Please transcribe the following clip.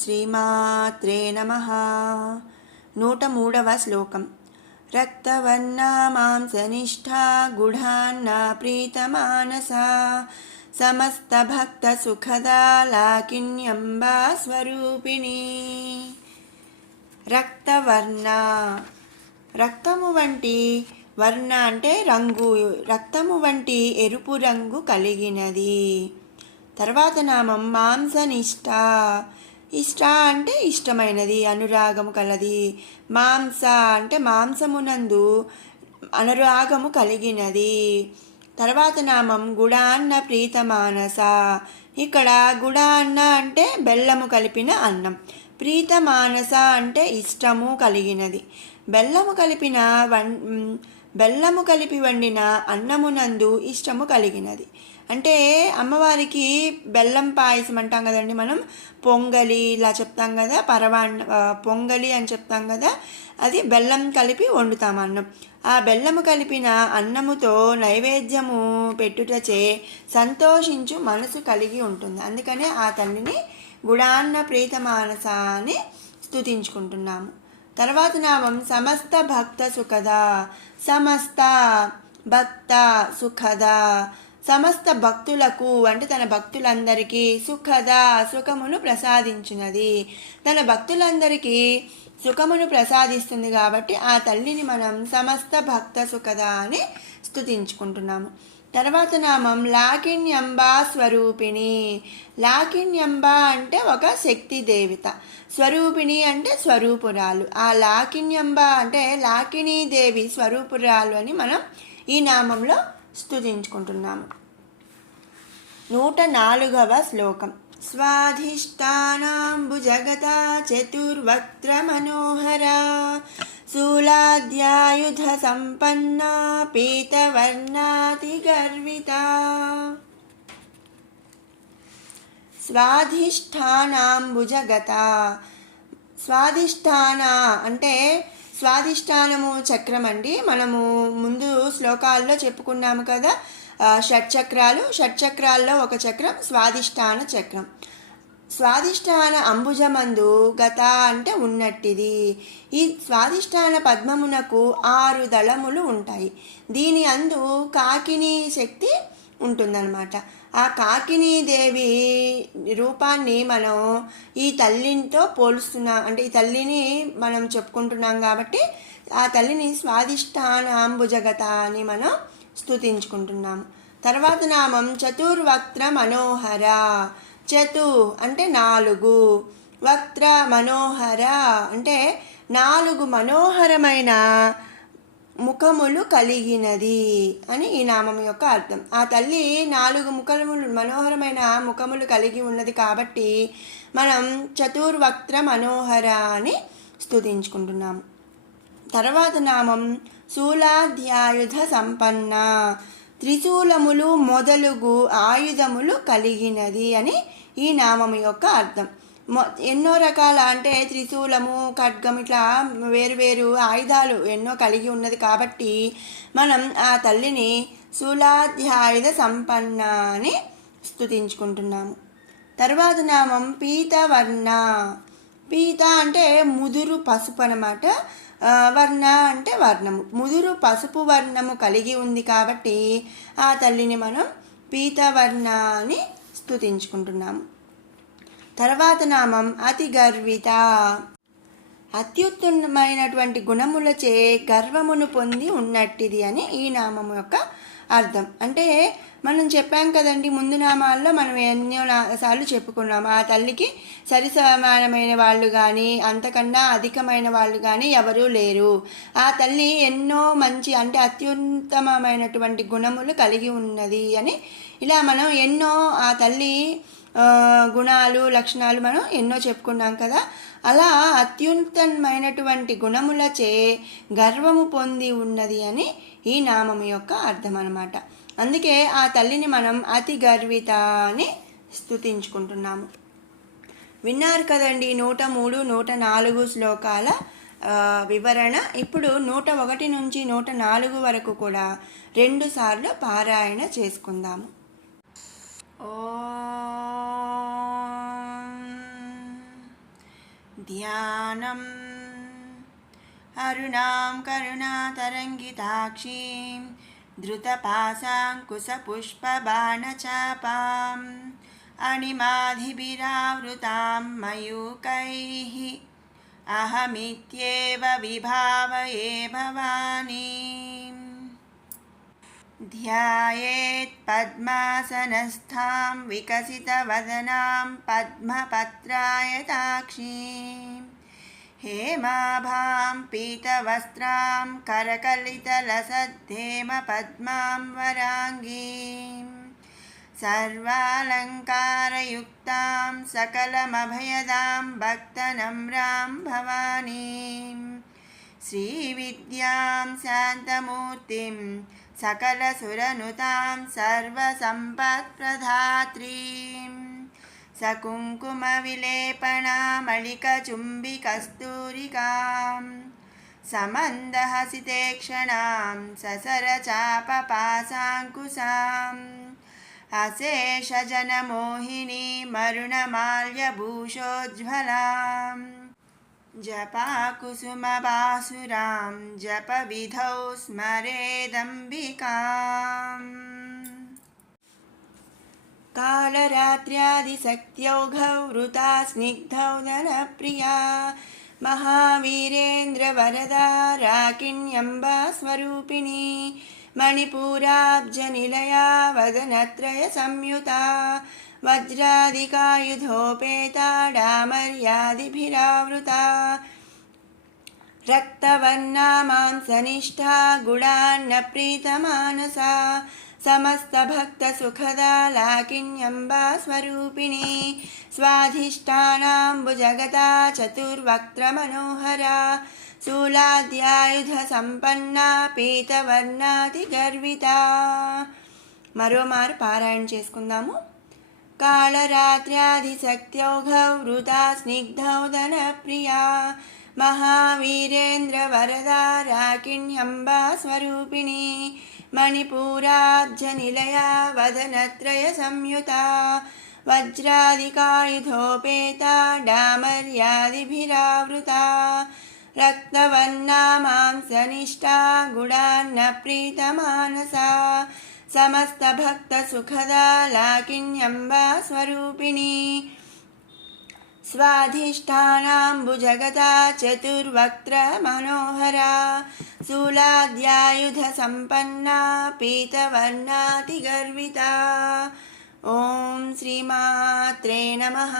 శ్రీమాత్రే నమః. 103వ శ్లోకం. రక్తవర్ణా మాంసనిష్ఠా గుఢాన్నా ప్రీతమానసా సమస్త భక్త సుఖదా లాకిన్యంబా స్వరూపిణి. రక్తవర్ణ, రక్తము వంటి, వర్ణ అంటే రంగు, రక్తము వంటి ఎరుపు రంగు కలిగినది. తర్వాత నామం మాంసనిష్ట. ఇష్ట అంటే ఇష్టమైనది, అనురాగము కలది. మాంస అంటే మాంసమునందు అనురాగము కలిగినది. తర్వాత నామం గుడాన్న ప్రీతమానస. ఇక్కడ గుడాన్న అంటే బెల్లము కలిపిన అన్నం, ప్రీతమానస అంటే ఇష్టము కలిగినది. బెల్లము కలిపి వండిన అన్నమునందు ఇష్టము కలిగినది. అంటే అమ్మవారికి బెల్లం పాయసం అంటాం కదండి, మనం పొంగలి ఇలా చెప్తాం కదా, పొంగలి అని చెప్తాం కదా, అది బెల్లం కలిపి వండుతాం అన్నం. ఆ బెల్లము కలిపిన అన్నముతో నైవేద్యము పెట్టుటచే సంతోషించు మనసు కలిగి ఉంటుంది. అందుకనే ఆ తల్లిని గుడాన్న ప్రీతమానస అని స్తుతించుకుంటున్నాము. తర్వాత నామం సమస్త భక్త సుఖద. సమస్త భక్త సుఖద, సమస్త భక్తులకు అంటే తన భక్తులందరికీ సుఖద సుఖమును ప్రసాదించినది. తన భక్తులందరికీ సుఖమును ప్రసాదిస్తుంది కాబట్టి ఆ తల్లిని మనం సమస్త భక్త సుఖద అని స్తుతించుకుంటున్నాము. తర్వాత నామం లాకిన్యంబా స్వరూపిణి. లాకిన్యంబ అంటే ఒక శక్తి దేవత, స్వరూపిణి అంటే స్వరూపురాలు. ఆ లాకిన్యంబ అంటే లాకినీ దేవి స్వరూపురాలు అని మనం ఈ నామంలో స్తుతించుకుంటున్నాము. 104వ శ్లోకం. స్వాధిష్టానాంబుజగత చతుర్వక్త్ర మనోహరా శూలాద్యాయుధ సంపన్నా పీతవర్ణాతి గర్విత. స్వాధిష్టానాంబుజగత. స్వాధిష్టాన అంటే స్వాధిష్టానము చక్రం అండి. మనము ముందు శ్లోకాల్లో చెప్పుకున్నాము కదా, షట్చక్రాల్లో ఒక చక్రం స్వాధిష్టాన చక్రం. స్వాధిష్టాన అంబుజమందు గత అంటే ఉన్నట్టిది. ఈ స్వాధిష్టాన పద్మమునకు 6 దళములు ఉంటాయి. దీని అందు కాకిని శక్తి ఉంటుందన్నమాట. ఆ కాకినీ దేవి రూపాన్ని మనం ఈ తల్లితో పోలుస్తున్నాం, అంటే ఈ తల్లిని మనం చెప్పుకుంటున్నాం కాబట్టి ఆ తల్లిని స్వాధిష్టానాంబుజగత అని మనం స్తుతించుకుంటున్నాము. తర్వాత నామం చతుర్వక్త్ర మనోహర. చతు అంటే 4, వక్త్ర మనోహర అంటే 4 మనోహరమైన ముఖములు కలిగినది అని ఈ నామం యొక్క అర్థం. ఆ తల్లి 4 మనోహరమైన ముఖములు కలిగి ఉన్నది కాబట్టి మనం చతుర్వక్త్ర మనోహర అని స్తుతించుకుంటున్నాము. తర్వాత నామం శూలాధ్యాయుధ సంపన్న. త్రిశూలములు మొదలుగు ఆయుధములు కలిగినది అని ఈ నామము యొక్క అర్థం. ఎన్నో రకాల అంటే త్రిశూలము, ఖడ్గం ఇట్లా వేరు ఆయుధాలు ఎన్నో కలిగి ఉన్నది కాబట్టి మనం ఆ తల్లిని శూలాధ్యాయుధ సంపన్న అని స్తుతించుకుంటున్నాము. తర్వాత నామం పీతవర్ణ. పీత అంటే ముదురు పసుపు అన్నమాట. వర్ణ అంటే వర్ణము, ముదురు పసుపు వర్ణము కలిగి ఉంది కాబట్టి ఆ తల్లిని మనం పీతవర్ణ అని స్తుతించుకుంటున్నాము. తర్వాత నామం అతి గర్విత. అత్యుత్తమైనటువంటి గుణములచే గర్వమును పొంది ఉన్నట్టిది అని ఈ నామం యొక్క అర్థం. అంటే మనం చెప్పాం కదండి, ముందు నామాల్లో మనం ఎన్నో సార్లు చెప్పుకున్నాము. ఆ తల్లికి సరిసమానమైన వాళ్ళు కానీ అంతకన్నా అధికమైన వాళ్ళు కానీ ఎవరూ లేరు. ఆ తల్లి ఎన్నో మంచి అంటే అత్యుత్తమమైనటువంటి గుణములు కలిగి ఉన్నది అని ఇలా మనం ఎన్నో ఆ తల్లి గుణాలు, లక్షణాలు మనం ఎన్నో చెప్పుకున్నాం కదా. అలా అత్యున్నతమైనటువంటి గుణములచే గర్వము పొంది ఉన్నది అని ఈ నామము యొక్క అర్థం అన్నమాట. అందుకే ఆ తల్లిని మనం అతి గర్విత అని స్తుతించుకుంటున్నాము. విన్నారు కదండి 103, 104 శ్లోకాల వివరణ. ఇప్పుడు 101 నుంచి 104 వరకు కూడా 2 సార్లు పారాయణ చేసుకుందాము. ఓం ధ్యానం అరుణాం కరుణాతరంగితాక్షీం ధృతపాశాంకుశపుష్పబాణచాపాం అణిమాధిభిరావృతాం మయూకైః అహమిత్యేవ విభావయే భవానీం. ధ్యాయేత్ పద్మాసనస్థాం వికసితవదనాం పద్మపత్రాయతాక్షీం హేమాభాం పీతవస్త్రాం కరకలితలసద్ధేమపద్మాం వరాంగీం సర్వాలంకారయుక్తాం సకలమభయదాం భక్తనమ్రాం భవానీం శ్రీవిద్యాం శాంతమూర్తిం సకలసురనుతాం సర్వసంపత్ప్రదాత్రీం సకుంకుమవిలేపనామళికచుంబికస్తూరికాం సమందహసితేక్షణాం ససరచాపపాశాంకుశాం అశేషజనమోహినీమరుణమాల్యభూషోజ్వలాం జపాకుసుమబాసురాం జపవిధౌ స్మరేదంబికాం. కాళరాత్ర్యాదిశక్త్యౌఘౌ వృతా స్నిగ్ధౌ ధనప్రియా మహావీరేంద్రవరదా రాకిణ్యంబా స్వరూపిణి మణిపూరాబ్జనిలయా వదనత్రయ సంయుతా వజ్రాదికాయుధోపేతా డామర్యాదిభిరావృతా రక్తవర్ణా మాంసనిష్ఠా గుడాన్న ప్రీతమానసా సమస్తభక్తసుఖదా లాకిన్యంబా స్వరూపిణి స్వాధిష్టానాంబుజగతా చతుర్వక్త్రమనోహరా శూలాద్యాయుధసంపన్నా పీతవర్ణాతిగర్వితా. మరోమారు పారాయణ చేసుకుందాము. కాళరాత్ర్యాదిశక్త్యౌఘౌ వృతా స్నిగ్ధౌ ధనప్రియా మహావీరేంద్రవరదా రాకిణ్యంబా స్వరూపిణి మణిపూరాబ్జనిలయా వదనత్రయ సంయుతా వజ్రాదికాయుధోపేతా డామర్యాదిభిరావృతా రక్తవర్ణా మాంసనిష్ఠా గుడాన్న ప్రీతమానసా సమస్తభక్తసుఖదా లాకిన్యంబా స్వరూపిణి స్వాధిష్టానాంబుజగతా చతుర్వక్త్రమనోహరా శూలాద్యాయుధసంపన్నా పీతవర్ణాతిగర్వితా. ఓం శ్రీమాత్రే నమః.